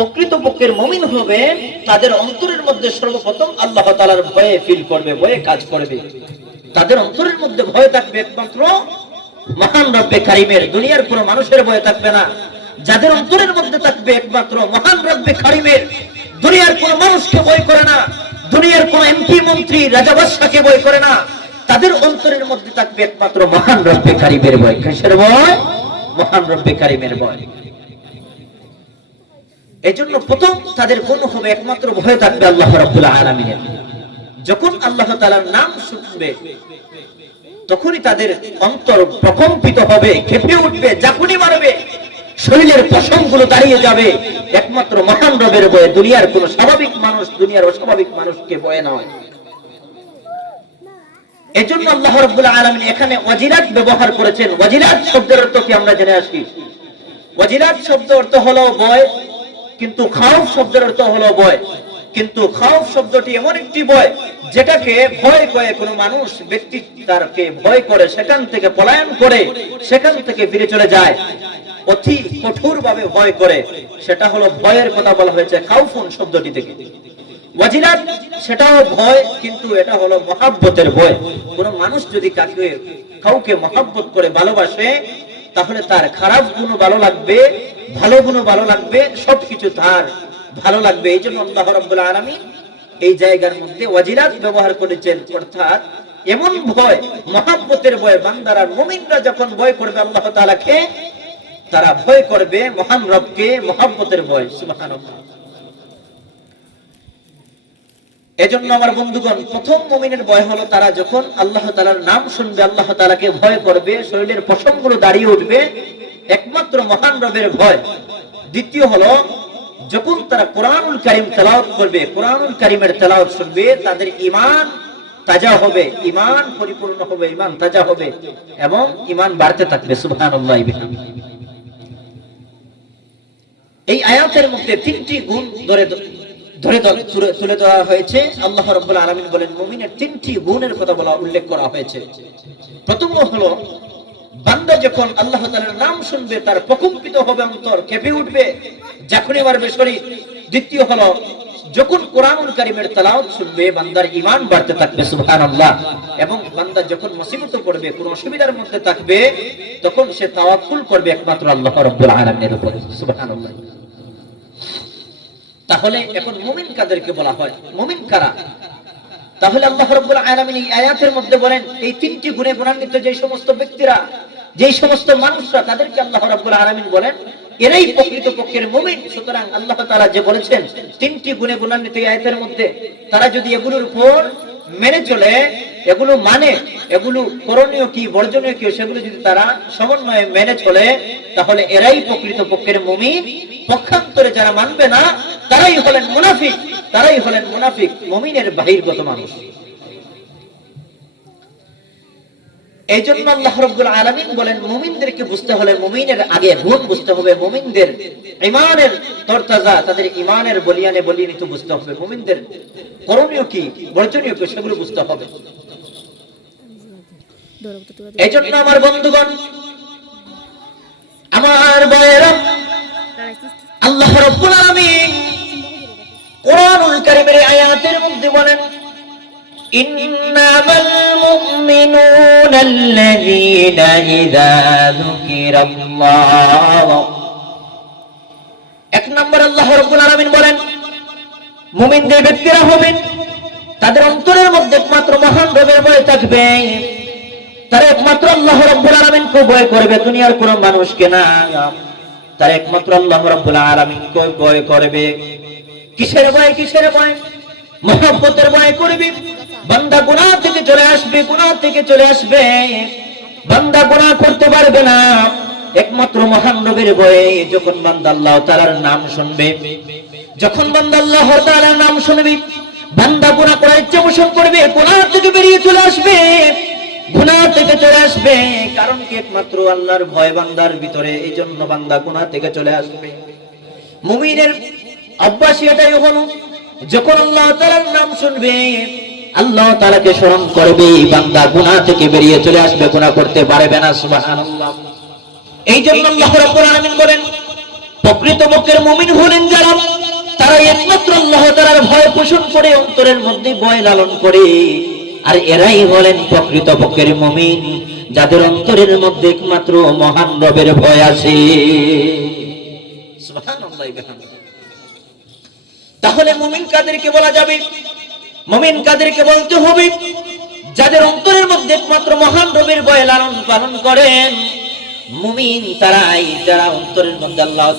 প্রকৃতপক্ষের মুমিন হবে তাদের অন্তরের মধ্যে সর্বপ্রথম আল্লাহ তাআলার ভয়ে ফিল করবে, ভয়ে কাজ করবে। তাদের অন্তরের মধ্যে ভয় থাকবে একমাত্র মহান রব্বে কারীমের, দুনিয়ার কোনো মানুষের ভয় থাকবে না। যাদের অন্তরের মধ্যে থাকবে একমাত্র মহান রব্বে কারীমের, দুনিয়ার কোনো মানুষকে ভয় করে না, দুনিয়ার কোনো এমপি মন্ত্রী রাজা বাদশাকে ভয় করে না, তাদের অন্তরের মধ্যে থাকবে একমাত্র মহান রব্বে কারীমের ভয়। কিসের ভয়? মহান রব্বে কারীমের ভয়। এজন্য প্রথম তাদের গুণ হবে একমাত্র ভয় থাকবে আল্লাহ রাব্বুল আলামিনের। যখন আল্লাহ তাআলার নাম শুনবে তখনই তাদের অন্তর প্রকম্পিত হবে, কেঁপে উঠবে, ঝাঁকুনি মারবে, শরীরের পশমগুলো দাঁড়িয়ে যাবে একমাত্র মহান রবের ভয়ে। দুনিয়ার কোন স্বাভাবিক মানুষ দুনিয়ার অস্বাভাবিক মানুষকে ভয় নয়। এজন্য আল্লাহ রাব্বুল আলামিন এখানে ওয়াজিলাত ব্যবহার করেছেন। ওয়াজিলাত শব্দের অর্থ কি আমরা জেনে আসি। ওয়াজিলাত শব্দ অর্থ হলো ভয়, কিন্তু খাউফ শব্দের অর্থ হলো ভয়। কিন্তু খাউফ শব্দটি এমন একটি ভয় যেটাকে ভয় করে কোনো মানুষ ব্যক্তি তারকে ভয় করে, সেখান থেকে পলায়ন করে, সেখান থেকে ফিরে চলে যায়, অতি কঠোর ভাবে ভয় করে, সেটা হলো ভয়ের কথা বলা হয়েছে খাউফুন শব্দটি থেকে। ওয়াজিলাত সেটাও ভয়, কিন্তু এটা হলো মহাব্বতের ভয়। কোন মানুষ যদি কাউকে মহাব্বত করে ভালোবাসে তাহলে তার খারাপ গুণ ভালো লাগবে, ভালো গুণ ভালো লাগবে, সবকিছু তার ভালো লাগবে। এই জন্য আল্লাহ রাব্বুল আলামিন এই জায়গার মধ্যে ওয়াজিলাত ব্যবহার করেছেন, অর্থাৎ এমন ভয়, মহাব্বতের ভয়। বান্দারা মুমিনরা যখন ভয় করবে আল্লাহ তাআলাকে, তারা ভয় করবে মহান রবকে, মহাব্বতের ভয়। সুবহানাল্লাহ। এজন্য আমার বন্ধুগণ, প্রথম মুমিনের ভয় হলো তারা যখন আল্লাহ তাআলার নাম শুনবে, আল্লাহ তাআলাকে ভয় করবে, শরীরের পশমগুলো দাঁড়িয়ে উঠবে, একমাত্র মহান রবের ভয়। দ্বিতীয় হলো যখন তারা কোরআনুল কারীম তেলাওয়াত করবে, কোরআনুল কারীমের তেলাওয়াত শুনবে, তাদের ঈমান তাজা হবে, ঈমান পরিপূর্ণ হবে, ঈমান তাজা হবে এবং ঈমান বাড়তে থাকবে। সুবহানাল্লাহ। এই আয়াতের মধ্যে তিনটি গুণ ধরে তুলে ধরা হয়েছে। আল্লাহ রাব্বুল আলামিন বলেন মুমিনের তিনটি গুণের কথা উল্লেখ করা হয়েছে। প্রথম হলো বান্দা যখন আল্লাহ তাআলার নাম শুনবে তার প্রকম্পিত হবে অন্তর, কেঁপে উঠবে, ঝাঁকুনি মারবে শরীর। দ্বিতীয় হলো যখন কোরআনুল কারীমের তেলাওয়াত শুনবে বান্দার ঈমান বাড়তে থাকবে। সুবহানাল্লাহ। এবং বান্দা যখন মুসিবতে পড়বে, কোন অসুবিধার মধ্যে থাকবে, তখন সে তাওয়াক্কুল করবে একমাত্র আল্লাহ রাব্বুল আলামিনের উপর। সুবহানাল্লাহ। তাহলে এখন মুমিন কাদেরকে বলা হয়? মুমিন কারা? তাহলে আল্লাহ রাব্বুল আলামিন এই আয়াতের মধ্যে বলেন এই তিনটি গুণে গুণান্বিত যে সমস্ত ব্যক্তিরা, যে সমস্ত মানুষরা, তাদেরকে আল্লাহ রাব্বুল আলামিন বলেন এরাই প্রকৃতপক্ষের মুমিন। সুতরাং আল্লাহ তাআলা যে বলেছেন তিনটি গুণে গুণান্বিত এই আয়াতের মধ্যে, তারা যদি এগুলোর উপর মেনে চলে, এগুলো মানে, এগুলো করণীয় কি বর্জনীয় কি সেগুলো যদি তারা সমন্বয়ে মেনে চলে, তাহলে এরাই প্রকৃতপক্ষের মুমিন। পক্ষান্তরে যারা মানবে না তারাই হলেন মুনাফিক, তারাই হলেন মুনাফিক, মুমিনের বহির্গত মানুষ। এই জন্য আল্লাহ রাব্বুল আলামিন বলেন মুমিনদেরকে বুঝতে হলে মুমিনের আগে গুণ বুঝতে হবে, মুমিনদের ঈমানের তরতাজা, তাদের ঈমানের বলিয়ানে বলিয়ানিত বুঝতে হবে, মুমিনদের করণীয় কি বর্জনীয় কি সেগুলো বুঝতে হবে। এই জন্য আমার বন্ধুগণ, আমার ভাইয়েরা, আল্লাহ রাব্বুল আলামিন কোরআনুল কারীমের আয়াতের মধ্যে বলেন ইন্নামাল মুমিনুনাল্লাযীনা ইযা যুকিরাল্লাহ। এক নম্বর আল্লাহ রাব্বুল আলামিন বলেন মুমিনদের ব্যক্তিরা হবেন তাদের অন্তরের মধ্যে একমাত্র মহান রবের ভয় থাকবে, তারা একমাত্র আল্লাহ রাব্বুল আলামিনকে ভয় করবে, দুনিয়ার কোনো মানুষকে না। তারা একমাত্র আল্লাহ রাব্বুল আলামিনকে ভয় করবে। কিসের ভয়? কিসের ভয়? মহব্বতের ভয় করবে। বান্দা গুনাহ থেকে চলে আসবে, গুনাহ থেকে চলে আসবে, বান্দা গুনাহ করতে পারবে না একমাত্র মহান রবের ভয়ে। যখন বান্দা আল্লাহ তাআলার নাম শুনবে, যখন বান্দা আল্লাহ তাআলার নাম শুনবে, বান্দা গুনাহ করার ইচ্ছা পোষণ করবে, গুনাহ থেকে বেরিয়ে চলে আসবে, গুনাহ থেকে চলে আসবে। কারণ কি? একমাত্র আল্লাহর ভয় বান্দার ভিতরে, এই জন্য বান্দা গুনাহ থেকে চলে আসবে। মুমিনের অভ্যাস এটাই হলো যখন আল্লাহ তাআলার নাম শুনবে, আল্লাহ তাআলাকে স্মরণ করবে, বান্দা গুনাহ থেকে বেরিয়ে চলে আসবে, গুনাহ করতে পারবে না। সুবহানাল্লাহ। এই জন্য আল্লাহ রাব্বুল আলামিন বলেন প্রকৃতপক্ষের মুমিন হলেন যারা তারা একমাত্র আল্লাহ তাআলার ভয় পোষণ করে অন্তরের মধ্যে ভয় লালন করে। আর এরাই হলেন প্রকৃতপক্ষের মুমিন, যাদের অন্তরের মধ্যে একমাত্র মহান রবের ভয় আছে। সুবহানাল্লাহ। তাহলে মুমিন কাদেরকে বলা যাবে? মুমিন কাদেরকে বলতে হবে? যাদের অন্তরের মধ্যে একমাত্র মহান রবের ভয় লালন পালন করেন। মুমিন তারাই যারা অন্তরের মধ্যে আল্লাহ